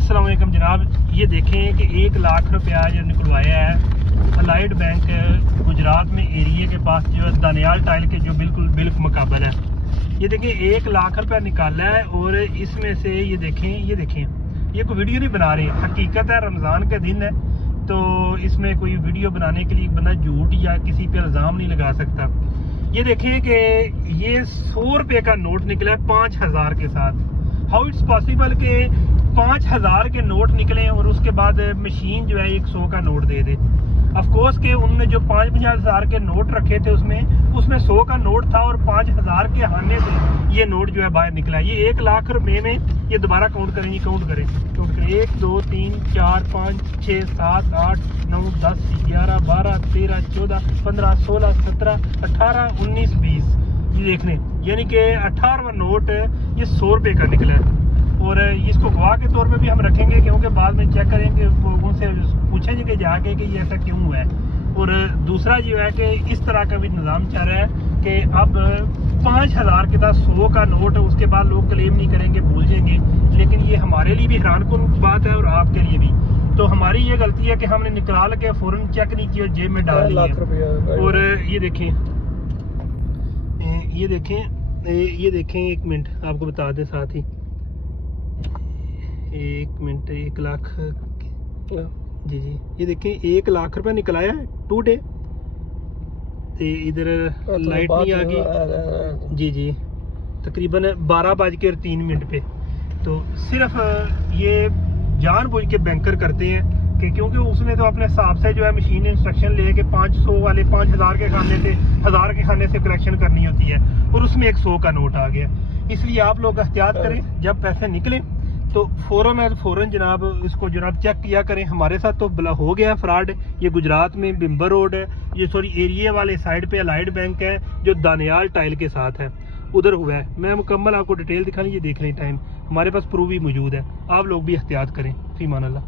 अस्सलाम वालेकुम जनाब, ये देखें कि 1 लाख रुपया जो निकलवाया है अलाइड बैंक गुजरात में एरिया के पास जो है दानियाल टाइल के जो बिल्कुल मुकाबल है। ये देखें 1 लाख रुपया निकाला है और इसमें से ये देखें ये कोई वीडियो नहीं बना रहे, हकीकत है रमज़ान का दिन है तो इसमें कोई वीडियो बनाने के लिए बंदा झूठ या किसी पे इल्ज़ाम नहीं लगा सकता। ये देखें कि ये 100 रुपये का नोट निकला है 5000 के साथ। हाउ इट्स पॉसिबल कि 5000 के नोट निकले और उसके बाद मशीन जो है 100 का नोट दे दे। अफकोर्स के उन्होंने जो 5,000 के नोट रखे थे उसमें 100 का नोट था और 5000 के आने से ये नोट जो है बाहर निकला। ये 1 लाख रुपए में ये दोबारा काउंट करें 1 2 3 4 5 6 7 8 9 10 11 12 13 14 15 16 17 18 19 20 ये देख लें, यानी कि 18वां नोट ये 100 रुपये का निकला है। और इसको गवाह के तौर पे भी हम रखेंगे क्योंकि बाद में चेक करेंगे, उनसे पूछेंगे कि जाके कि ये ऐसा क्यों हुआ है। और दूसरा जो है कि इस तरह का भी निज़ाम चल रहा है कि अब 5000 के साथ 100 का नोट है, उसके बाद लोग क्लेम नहीं करेंगे, भूल जाएंगे। लेकिन ये हमारे लिए भी हैरानकुन बात है और आपके लिए भी। तो हमारी ये गलती है कि हमने निकाल के फ़ौरन चेक नहीं किया, जेब में डाल दिया। और ये देखें 1 मिनट आपको बता दें साथ ही 1 मिनट 1 लाख जी ये देखें 1 लाख रुपया निकलाया है टुडे। इधर लाइट नहीं आ गई जी तकरीबन 12:03 पे। तो सिर्फ ये जानबूझ के बैंकर करते हैं कि क्योंकि उसने तो अपने हिसाब से जो है मशीन इंस्ट्रक्शन ले के 500 वाले 5000 के खाने से 1000 के खाने से कलेक्शन करनी होती है और उसमें 100 का नोट आ गया। इसलिए आप लोग एहतियात करें, जब पैसे निकलें तो फ़ौरन जनाब इसको जनाब चेक किया करें। हमारे साथ तो बला हो गया फ्रॉड। ये गुजरात में बिम्बर रोड है, ये सॉरी एरिया वाले साइड पे अलाइड बैंक है जो दानियाल टाइल के साथ है, उधर हुआ है। मैं मुकम्मल आपको डिटेल दिखा लीजिए, देख लें टाइम, हमारे पास प्रूफ भी मौजूद है। आप लोग भी एहतियात करें। फीमान अल्लाह।